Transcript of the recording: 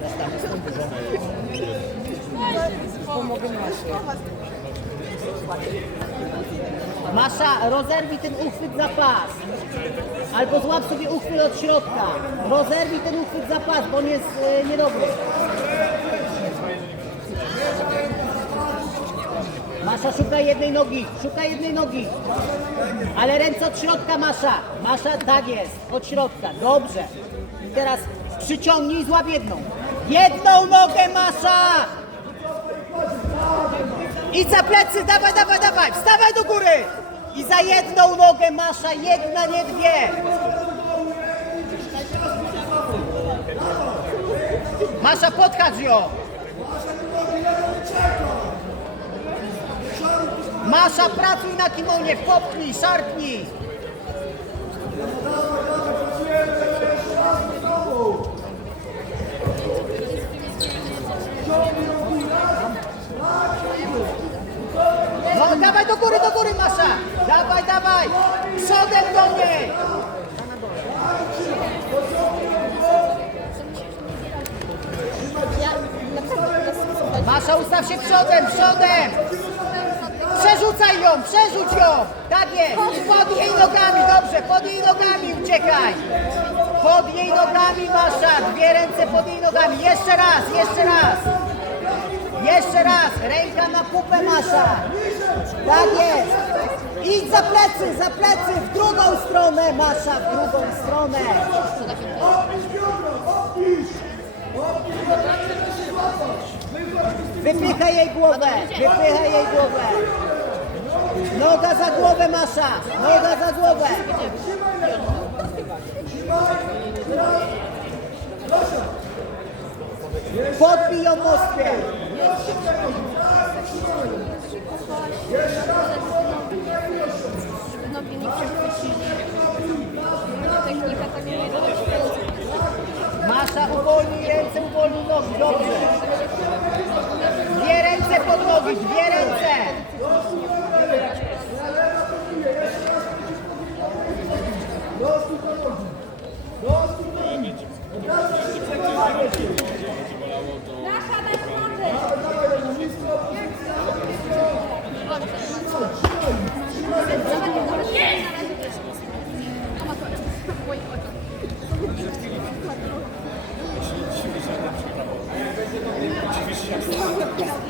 zaraz tam jest dużo. Pomogę Maszy. Masza, rozerwij ten uchwyt za pas. Albo złap sobie uchwyt od środka. Rozerwij ten uchwyt za pas, bo on jest y, niedobry. Masza szuka jednej nogi, szuka jednej nogi. Ale ręce od środka Masza. Masza, tak jest, od środka. Dobrze. I teraz przyciągnij i złap jedną. Jedną nogę, Masza! I za plecy, dawaj, dawaj, dawaj, wstawaj do góry! I za jedną nogę Masza, jedna, nie dwie! Masza, podchacz ją! Masza, pracuj na kimonie, popchnij, szarpnij! Dawaj do góry, do góry, Masza! Dawaj, dawaj! Przodem do niej! Masza, ustaw się przodem, przodem! Przerzucaj ją, przerzuć ją! Tak jest! Pod jej nogami, dobrze, pod jej nogami uciekaj! Pod jej nogami, Masza! Dwie ręce pod jej nogami! Jeszcze raz, jeszcze raz! Jeszcze raz! Ręka na pupę, Masza! Tak jest! Idź za plecy, za plecy! W drugą stronę, Masza! W drugą stronę! Wypychaj jej głowę! Wypychaj jej głowę! Noga za głowę, Masza! Noga za głowę! Podbij ją mostkiem! Uwolnij ręce, uwolnij nogi, dobrze. Dwie ręce pod nogi, dwie ręce. Nasza Yes.